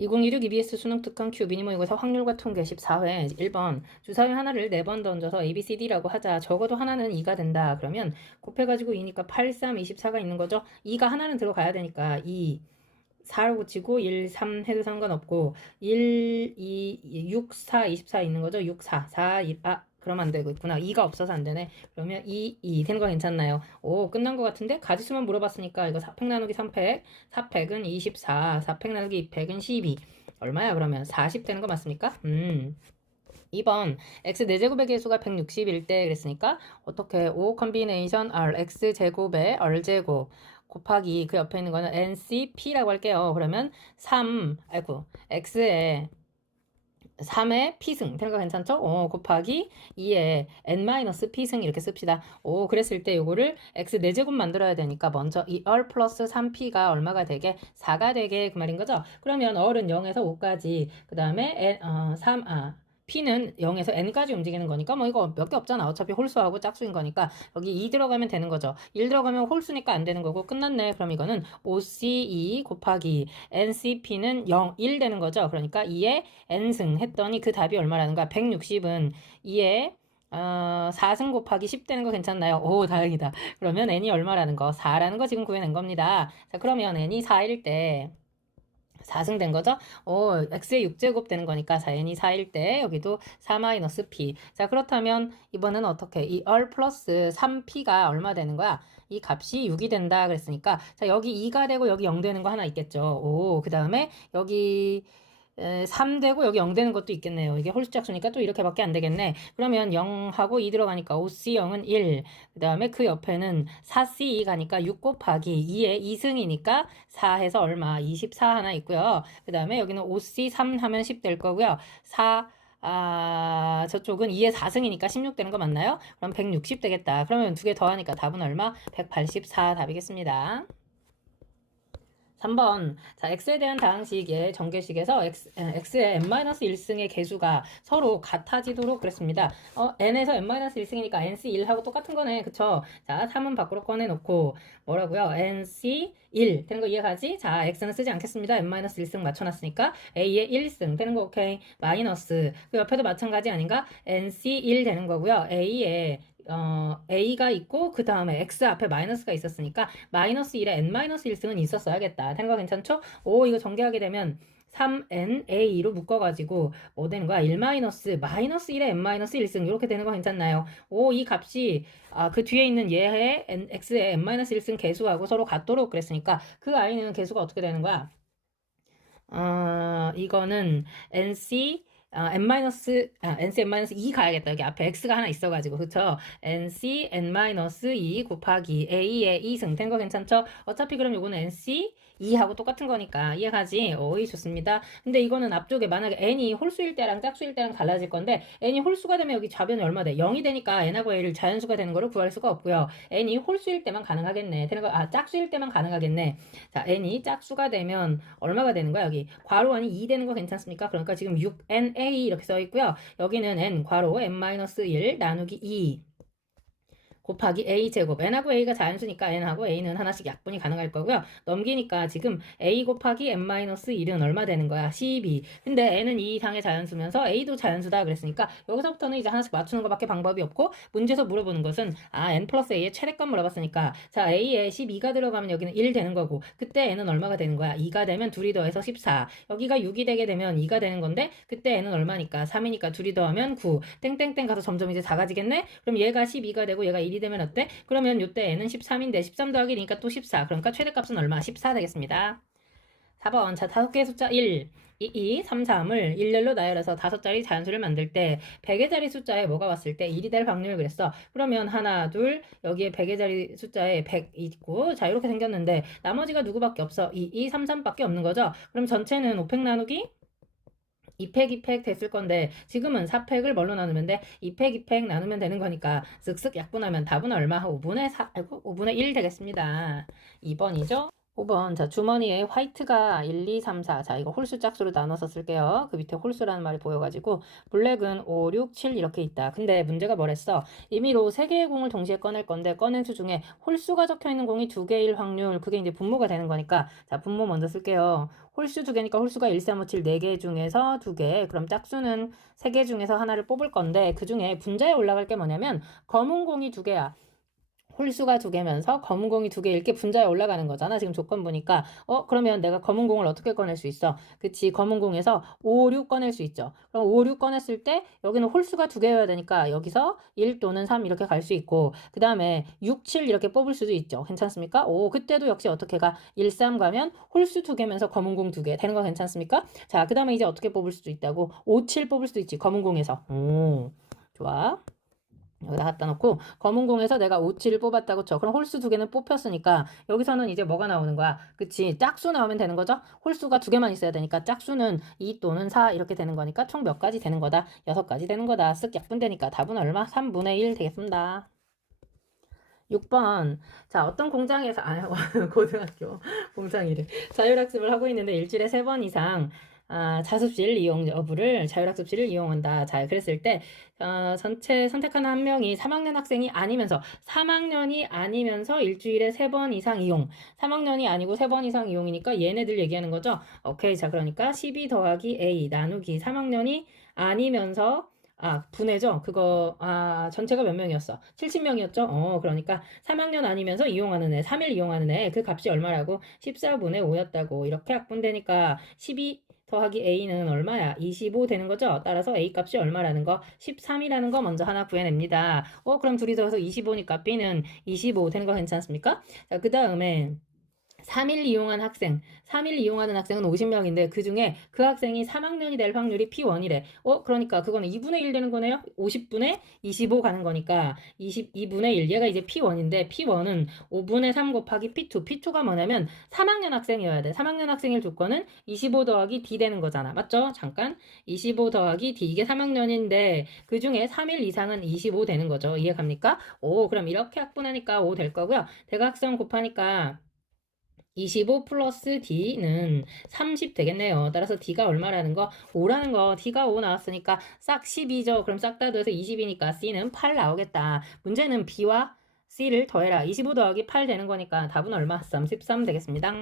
2016 EBS 수능 특강 큐 미니모 이고사 확률과 통계 14회 1번. 주사위 하나를 4번 던져서 ABCD라고 하자. 적어도 하나는 2가 된다. 그러면 곱해가지고 2니까 8, 3, 24가 있는 거죠? 2가 하나는 들어가야 되니까 2 4로 붙이고 1, 3 해도 상관없고 1, 2, 6, 4, 24 있는 거죠? 6, 4, 4, 1, 아 그러면 안 되고 있구나. 2가 없어서 안 되네. 그러면 2, 2 되는 거 괜찮나요? 오 끝난 거 같은데? 가지수만 물어봤으니까 이거 4팩 나누기 3팩. 4팩은 24 4팩 나누기 2팩은 12 얼마야 그러면? 40 되는 거 맞습니까? 음. 2번 x 4제곱의 개수가 160일 때 그랬으니까 어떻게? 5 컨비네이션 r x 제곱의 r 제곱 곱하기 그 옆에 있는 거는 ncp라고 할게요. 그러면 3 아이고 x에 3의 p승 거 괜찮죠? 어, 곱하기 2의 n-p승 이렇게 씁시다. 오, 그랬을 때 요거를 x 4제곱 만들어야 되니까 먼저 이얼 플러스 3p가 얼마가 되게 4가 되게 그 말인 거죠? 그러면 얼은 0에서 5까지 그 다음에 어, 3, 아 P는 0에서 N까지 움직이는 거니까 뭐 이거 몇 개 없잖아. 어차피 홀수하고 짝수인 거니까 여기 2 들어가면 되는 거죠. 1 들어가면 홀수니까 안 되는 거고 끝났네. 그럼 이거는 OCE 곱하기 NCP는 0, 1 되는 거죠. 그러니까 2에 N승 했더니 그 답이 얼마라는 거야? 160은 2에 어, 4승 곱하기 10 되는 거 괜찮나요? 오, 다행이다. 그러면 n이 얼마라는 거? 4라는 거 지금 구해낸 겁니다. 자, 그러면 n이 4일 때 4승 된 거죠? 오, x의 6제곱 되는 거니까 4n이 4일 때 여기도 4-p. 자, 그렇다면 이번엔 어떻게? 이얼 플러스 3p가 얼마 되는 거야? 이 값이 6이 된다 그랬으니까 자, 여기 2가 되고 여기 0 되는 거 하나 있겠죠. 오, 그다음에 여기 3 되고 여기 0 되는 것도 있겠네요. 이게 홀수짝수니까 또 이렇게밖에 안 되겠네. 그러면 0하고 2 들어가니까 5C0은 1. 그 다음에 그 옆에는 4C2 가니까 6 곱하기 2에 2승이니까 4 해서 얼마? 24 하나 있고요. 그 다음에 여기는 5C3 하면 10 될 거고요. 4 아, 저쪽은 2에 4승이니까 16 되는 거 맞나요? 그럼 160 되겠다. 그러면 두 개 더하니까 답은 얼마? 184 답이겠습니다. 3번. 자, x에 대한 다항식의 전개식에서 x, x의 n-1승의 개수가 서로 같아지도록 그랬습니다. 어, n에서 n-1승이니까 nc1하고 똑같은 거네. 그쵸? 자, 3은 밖으로 꺼내놓고 뭐라고요? nc1 되는 거 이해가지? 자, x는 쓰지 않겠습니다. n-1승 맞춰놨으니까 a의 1승 되는 거 오케이. 마이너스. 그 옆에도 마찬가지 아닌가? nc1 되는 거고요. a의 어, A가 있고 그 다음에 X 앞에 마이너스가 있었으니까 마이너스 1에 N-1승은 있었어야겠다. 되는 거 괜찮죠? 오 이거 전개하게 되면 3NA로 묶어가지고 뭐 되는 거야? 1 마이너스 마이너스 1에 N-1승 이렇게 되는 거 괜찮나요? 오 이 값이 아, 그 뒤에 있는 얘의 N, X의 N-1승 개수하고 서로 같도록 그랬으니까 그 I는 개수가 어떻게 되는 거야? 어, 이거는 NC 아, n 마이너스 아, nc n-2 가야겠다. 여기 앞에 x가 하나 있어가지고 그쵸? nc n-2 곱하기 a의 2승 된 거 괜찮죠? 어차피 그럼 요거는 nc 2하고 똑같은 거니까 이해가지? 오이 좋습니다. 근데 이거는 앞쪽에 만약에 n이 홀수일 때랑 짝수일 때랑 달라질 건데 n이 홀수가 되면 여기 좌변이 얼마 돼? 0이 되니까 n하고 a를 자연수가 되는 거를 구할 수가 없고요. n이 홀수일 때만 가능하겠네. 되는 거, 아 짝수일 때만 가능하겠네. 자 n이 짝수가 되면 얼마가 되는 거야? 여기 괄호 안이 2 되는 거 괜찮습니까? 그러니까 지금 6na 이렇게 써 있고요. 여기는 n 괄호 n-1 나누기 2 곱하기 a제곱 n하고 a가 자연수니까 n하고 a는 하나씩 약분이 가능할 거고요. 넘기니까 지금 a 곱하기 n-1은 얼마 되는 거야? 12. 근데 n은 2 이상의 자연수면서 a도 자연수다 그랬으니까 여기서부터는 이제 하나씩 맞추는 것밖에 방법이 없고 문제에서 물어보는 것은 아 n 플러스 a의 최대값 물어봤으니까 자 a에 12가 들어가면 여기는 1 되는 거고 그때 n은 얼마가 되는 거야? 2가 되면 둘이 더해서 14. 여기가 6이 되게 되면 2가 되는 건데 그때 n은 얼마니까? 3이니까 둘이 더하면 9. 땡땡땡 가서 점점 이제 작아지겠네? 그럼 얘가 12가 되고 얘가 1이 되면 어때? 그러면 요때 n은 13인데 13 더하기 니까 또 14. 그러니까 최대값은 얼마? 14 되겠습니다. 4번 자 다섯 개의 숫자 1, 2, 2, 3, 3을 일렬로 나열해서 다섯 자리 자연수를 만들 때 100의 자리 숫자에 뭐가 왔을 때 1이 될 확률을 그랬어. 그러면 하나, 둘, 여기에 100의 자리 숫자에 100 있고 자 이렇게 생겼는데 나머지가 누구밖에 없어? 2, 2, 3, 3밖에 없는 거죠. 그럼 전체는 5팩 나누기 2팩 2팩 됐을 건데 지금은 4팩을 뭘로 나누면 돼? 2팩 2팩 나누면 되는 거니까 쓱쓱 약분하면 답은 얼마? 5분의 4, 아이고 5분의 1 되겠습니다. 2번이죠. 5번. 자, 주머니에 화이트가 1, 2, 3, 4. 자, 이거 홀수 짝수로 나눠서 쓸게요. 그 밑에 홀수라는 말이 보여가지고, 블랙은 5, 6, 7 이렇게 있다. 근데 문제가 뭐랬어? 임의로 3개의 공을 동시에 꺼낼 건데, 꺼낸 수 중에 홀수가 적혀 있는 공이 2개일 확률. 그게 이제 분모가 되는 거니까, 자, 분모 먼저 쓸게요. 홀수 2개니까 홀수가 1, 3, 5, 7, 4개 중에서 2개. 그럼 짝수는 3개 중에서 하나를 뽑을 건데, 그 중에 분자에 올라갈 게 뭐냐면, 검은 공이 2개야. 홀수가 두 개면서 검은 공이 두개 이렇게 분자에 올라가는 거잖아. 지금 조건 보니까. 어, 그러면 내가 검은 공을 어떻게 꺼낼 수 있어? 그치. 검은 공에서 5, 6 꺼낼 수 있죠. 그럼 5, 6 꺼냈을 때 여기는 홀수가 두 개여야 되니까 여기서 1 또는 3 이렇게 갈 수 있고 그 다음에 6, 7 이렇게 뽑을 수도 있죠. 괜찮습니까? 오, 그때도 역시 어떻게 가? 1, 3 가면 홀수 두 개면서 검은 공 두 개. 되는 거 괜찮습니까? 자, 그 다음에 이제 어떻게 뽑을 수도 있다고? 5, 7 뽑을 수도 있지. 검은 공에서. 오, 좋아. 여기다 갖다 놓고 검은 공에서 내가 5, 7을 뽑았다고 쳐. 그럼 홀수 두 개는 뽑혔으니까 여기서는 이제 뭐가 나오는 거야? 그치? 짝수 나오면 되는 거죠? 홀수가 두 개만 있어야 되니까 짝수는 2 또는 4 이렇게 되는 거니까 총 몇 가지 되는 거다? 6가지 되는 거다. 쓱 약분되니까 답은 얼마? 3분의 1 되겠습니다. 6번. 자, 어떤 공장에서, 아, 고등학교 공장이래. 자율학습을 하고 있는데 일주일에 3번 이상 아, 자습실 이용 여부를 자율학습실을 이용한다. 자, 그랬을 때 어, 전체 선택하는 한 명이 3학년 학생이 아니면서 3학년이 아니면서 일주일에 3번 이상 이용. 3학년이 아니고 3번 이상 이용이니까 얘네들 얘기하는 거죠. 오케이. 자, 그러니까 12 더하기 A 나누기 3학년이 아니면서 아, 분해죠? 그거, 아, 전체가 몇 명이었어? 70명이었죠? 어, 그러니까 3학년 아니면서 이용하는 애, 3일 이용하는 애, 그 값이 얼마라고? 14분의 5였다고. 이렇게 약분되니까 12 더하기 a는 얼마야? 25 되는 거죠? 따라서 a 값이 얼마라는 거? 13이라는 거 먼저 하나 구해냅니다. 어, 그럼 둘이 더해서 25니까 b는 25 되는 거 괜찮습니까? 자, 그 다음에 3일 이용한 학생, 3일 이용하는 학생은 50명인데 그 중에 그 학생이 3학년이 될 확률이 P1이래. 어, 그러니까 그거는 2분의 1 되는 거네요. 50분의 25 가는 거니까 22분의 1. 얘가 이제 P1인데 P1은 5분의 3 곱하기 P2. P2가 뭐냐면 3학년 학생이어야 돼. 3학년 학생일 조건은 25 더하기 D 되는 거잖아. 맞죠? 잠깐. 25 더하기 D. 이게 3학년인데 그 중에 3일 이상은 25 되는 거죠. 이해 갑니까? 오, 그럼 이렇게 학분하니까 5 될 거고요. 대각선 곱하니까 25 플러스 D는 30 되겠네요. 따라서 D가 얼마라는 거? 5라는 거. D가 5 나왔으니까 싹 12죠. 그럼 싹 다 더해서 20이니까 C는 8 나오겠다. 문제는 B와 C를 더해라. 25 더하기 8 되는 거니까 답은 얼마? 33 되겠습니다.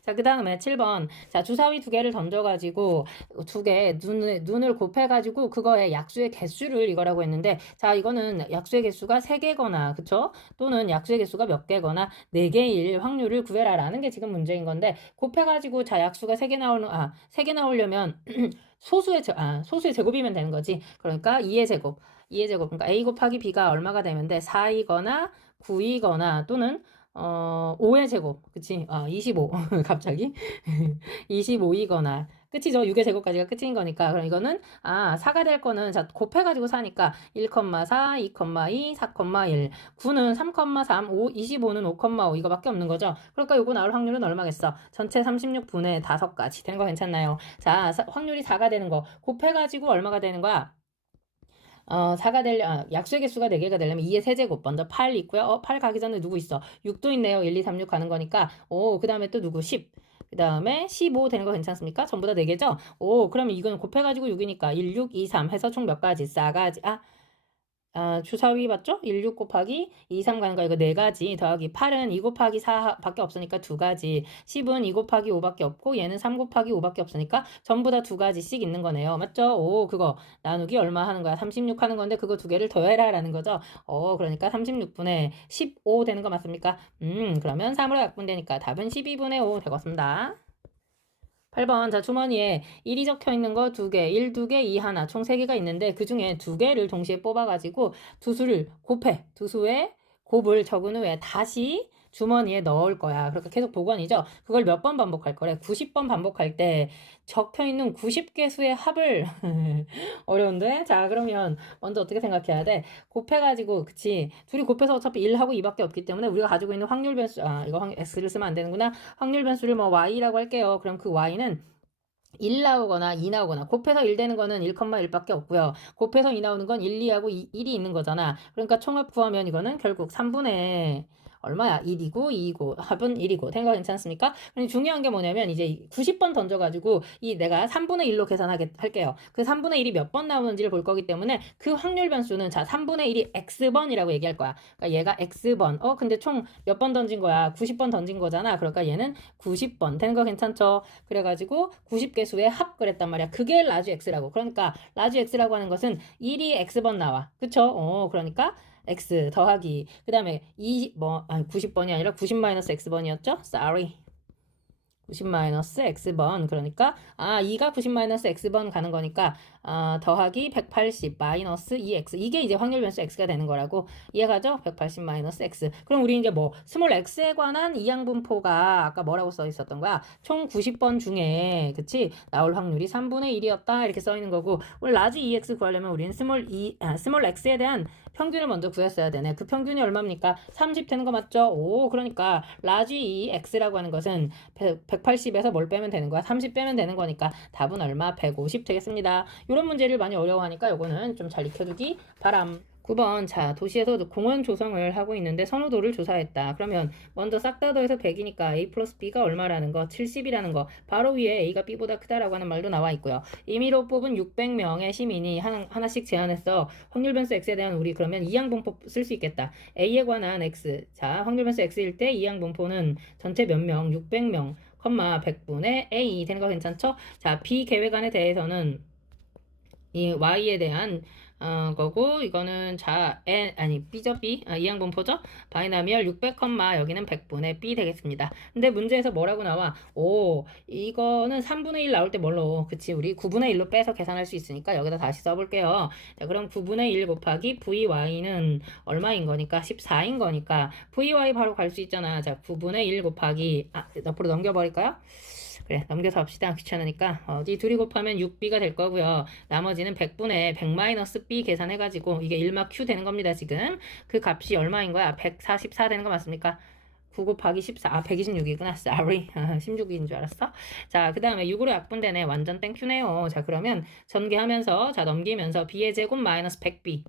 자, 그 다음에 7번. 자, 주사위 두 개를 던져가지고 두 개, 눈을, 눈을 곱해가지고 그거의 약수의 개수를 이거라고 했는데 자, 이거는 약수의 개수가 3개거나, 그쵸? 또는 약수의 개수가 몇 개거나 4개일 확률을 구해라 라는 게 지금 문제인 건데 곱해가지고 자, 약수가 3개 나오는, 아, 3개 나오려면 소수의, 제, 아, 소수의 제곱이면 되는 거지. 그러니까 2의 제곱. 2의 제곱. 그러니까 A 곱하기 B가 얼마가 되면 돼? 4이거나 9이거나 또는 어, 5의 제곱. 그치? 아, 25. 갑자기. 25이거나. 끝이죠. 6의 제곱까지가 끝인 거니까. 그럼 이거는, 아, 4가 될 거는, 자, 곱해가지고 사니까 1,4, 2,2, 4,1. 9는 3,3, 5, 25는 5,5. 이거밖에 없는 거죠. 그러니까 요거 나올 확률은 얼마겠어? 전체 36분의 5가지. 되는 거 괜찮나요? 자, 사, 확률이 4가 되는 거. 곱해가지고 얼마가 되는 거야? 어, 4가 되려, 아, 약수의 개수가 4개가 되려면 2의 세제곱 먼저 8 있고요. 어, 8 가기 전에 누구 있어? 6도 있네요. 1, 2, 3, 6 가는 거니까. 오, 그 다음에 또 누구? 10. 그 다음에 15 되는 거 괜찮습니까? 전부 다 4개죠? 오, 그러면 이거는 곱해가지고 6이니까 1, 6, 2, 3 해서 총 몇 가지? 4가지. 아, 아, 주사위 맞죠? 1, 6 곱하기 2, 3 가는 거 이거 4가지 더하기 8은 2 곱하기 4 밖에 없으니까 2가지 10은 2 곱하기 5밖에 없고 얘는 3 곱하기 5밖에 없으니까 전부 다 2가지씩 있는 거네요. 맞죠? 오 그거 나누기 얼마 하는 거야? 36 하는 건데 그거 두 개를 더해라 라는 거죠. 어 그러니까 36분의 15 되는 거 맞습니까? 음 그러면 3으로 약분되니까 답은 12분의 5 되겠습니다. 8번 자 주머니에 1이 적혀 있는 거 2개, 1, 2개, 2 하나 총 3개가 있는데 그 중에 2개를 동시에 뽑아가지고 두 수를 곱해. 두 수의 곱을 적은 후에 다시 주머니에 넣을 거야. 그러니까 계속 복원이죠. 그걸 몇 번 반복할 거래? 90번 반복할 때 적혀 있는 90개수의 합을 어려운데? 자, 그러면 먼저 어떻게 생각해야 돼? 곱해 가지고, 그치. 둘이 곱해서 어차피 1하고 2밖에 없기 때문에 우리가 가지고 있는 확률 변수, 아, 이거 X를 쓰면 안 되는구나. 확률 변수를 뭐 Y라고 할게요. 그럼 그 Y는 1 나오거나 2 나오거나 곱해서 1 되는 거는 1,1밖에 없고요. 곱해서 2 나오는 건 1, 2하고 2, 1이 있는 거잖아. 그러니까 총합 구하면 이거는 결국 3분의 얼마야? 1이고 2이고 합은 1이고 된거 괜찮습니까? 그럼 중요한 게 뭐냐면 이제 90번 던져가지고 이 내가 3분의 1로 계산하게 할게요. 그 3분의 1이 몇 번 나오는지를 볼 거기 때문에 그 확률 변수는 자 3분의 1이 x번이라고 얘기할 거야. 그러니까 얘가 x번. 어 근데 총 몇 번 던진 거야? 90번 던진 거잖아. 그러니까 얘는 90번. 되는 거 괜찮죠? 그래가지고 90개수의 합 그랬단 말이야. 그게 라지 x라고. 그러니까 라지 x라고 하는 것은 1이 x번 나와. 그쵸? 어 그러니까 x 더하기 그 다음에 2뭐 아니 90번이 아니라 90 마이너스 x번이었죠? sorry 90 마이너스 x번 그러니까 아 2가 90 마이너스 x번 가는 거니까 아, 더하기 180 마이너스 2x 이게 이제 확률 변수 x가 되는 거라고 이해가죠? 180 마이너스 x 그럼 우리 이제 뭐 스몰 x에 관한 이항분포가 아까 뭐라고 써 있었던 거야? 총 90번 중에 그치? 나올 확률이 3분의 1이었다 이렇게 써 있는 거고 우리 라지 2x 구하려면 우리는 스몰 2 아, 스몰 x에 대한 평균을 먼저 구했어야 되네. 그 평균이 얼마입니까? 30 되는 거 맞죠? 오, 그러니까 라지 2x라고 하는 것은 180에서 뭘 빼면 되는 거야? 30 빼면 되는 거니까 답은 얼마? 150 되겠습니다. 이런 문제를 많이 어려워하니까 요거는 좀 잘 익혀두기 바람. 9번 자 도시에서 공원 조성을 하고 있는데 선호도를 조사했다. 그러면 먼저 싹 다 더해서 100이니까 a 플러스 b가 얼마라는 거 70이라는 거 바로 위에 a가 b보다 크다라고 하는 말도 나와 있고요. 임의로 뽑은 600명의 시민이 하나, 하나씩 제안했어. 확률 변수 x에 대한 우리 그러면 이항분포 쓸 수 있겠다. a에 관한 x 자 확률 변수 x일 때 이항분포는 전체 몇 명? 600명 컴마 100분의 a 되는 거 괜찮죠? 자 b 계획안에 대해서는 이 y에 대한 어, 거고 이거는 자 n 아니 b죠 b 아, 이항분포죠 바이나미얼 600, 여기는 100분의 b 되겠습니다. 근데 문제에서 뭐라고 나와? 오 이거는 3분의 1 나올 때 뭘로? 그치 우리 9분의 1로 빼서 계산할 수 있으니까 여기다 다시 써볼게요. 자 그럼 9분의 1 곱하기 vy는 얼마인 거니까 14인 거니까 vy 바로 갈 수 있잖아. 자 9분의 1 곱하기 아 옆으로 넘겨버릴까요? 그래 넘겨서 합시다 귀찮으니까 어디 둘이 곱하면 6b가 될 거고요 나머지는 100분의 100-b 계산해가지고 이게 1마 q 되는 겁니다 지금 그 값이 얼마인 거야 144 되는 거 맞습니까 9 곱하기 14, 아, 126이구나. sorry. 16인 줄 알았어. 자, 그 다음에 6으로 약분되네. 완전 땡큐네요. 자, 그러면 전개하면서, 자, 넘기면서 b의 제곱 마이너스 100b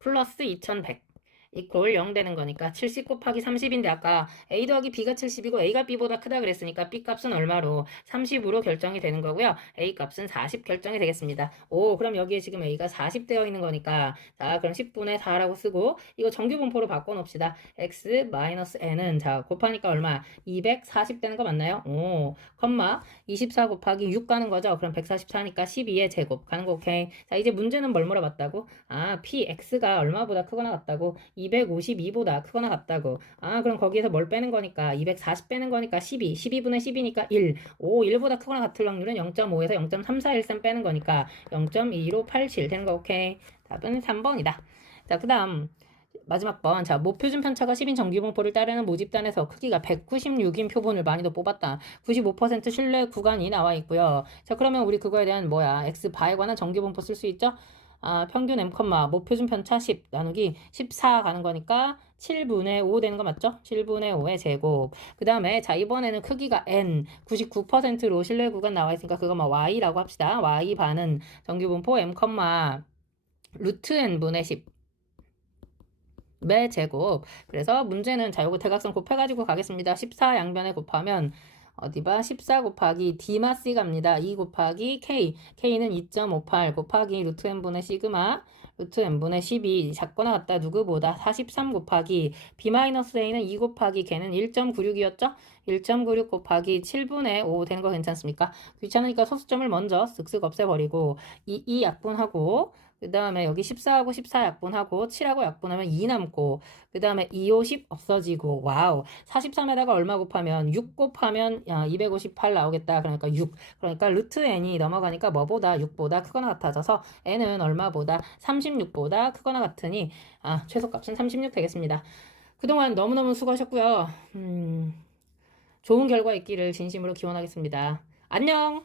플러스 2100. 이퀄 0 되는 거니까 70 곱하기 30인데 아까 a 더하기 b가 70이고 a가 b보다 크다 그랬으니까 b 값은 얼마로 30으로 결정이 되는 거고요. a 값은 40 결정이 되겠습니다. 오 그럼 여기에 지금 a가 40 되어 있는 거니까 자 그럼 10분의 4라고 쓰고 이거 정규 분포로 바꿔놓읍시다. x 마이너스 n은 자 곱하니까 얼마 240 되는 거 맞나요? 오 컴마 24 곱하기 6 가는 거죠. 그럼 144니까 12의 제곱 가는 거 오케이. 자 이제 문제는 뭘 물어봤다고? 아 px가 얼마보다 크거나 같다고 252보다 크거나 같다고. 아, 그럼 거기에서 뭘 빼는 거니까 240 빼는 거니까 12. 12분의 10이니까 1. 오, 1보다 크거나 같을 확률은 0.5에서 0.3413 빼는 거니까 0.2587 되는 거 오케이. 답은 3번이다. 자, 그다음 마지막 번. 자, 모표준 편차가 10인 정규분포를 따르는 모집단에서 크기가 196인 표본을 많이도 뽑았다. 95% 신뢰 구간이 나와 있고요. 자, 그러면 우리 그거에 대한 뭐야? x 바에 관한 정규분포 쓸 수 있죠? 아, 평균 m, 목표준 편차 10 나누기 14 가는 거니까 7분의 5 되는 거 맞죠? 7분의 5의 제곱. 그 다음에 자 이번에는 크기가 n 99%로 신뢰 구간 나와 있으니까 그거 뭐 y라고 합시다. y 반은 정규분포 m, 루트 n분의 10. 매 제곱. 그래서 문제는 자 요거 대각선 곱해가지고 가겠습니다. 14 양변에 곱하면 어디 봐? 14 곱하기 D마 C 갑니다. 2 곱하기 K. K는 2.58 곱하기 루트 n분의 시그마 루트 n분의 12 작거나 같다 누구보다 43 곱하기 B-A는 2 곱하기 걔는 1.96이었죠? 1.96 곱하기 7분의 5 되는 거 괜찮습니까? 귀찮으니까 소수점을 먼저 쓱쓱 없애버리고 2, 2 약분하고 그 다음에 여기 14하고 14 약분하고 7하고 약분하면 2 남고 그 다음에 2, 5, 10 없어지고 와우 43에다가 얼마 곱하면 6 곱하면 야, 258 나오겠다 그러니까 6 그러니까 루트 n이 넘어가니까 뭐보다 6보다 크거나 같아져서 n은 얼마보다 36보다 크거나 같으니 아 최소값은 36 되겠습니다. 그동안 너무너무 수고하셨고요. 음, 좋은 결과 있기를 진심으로 기원하겠습니다. 안녕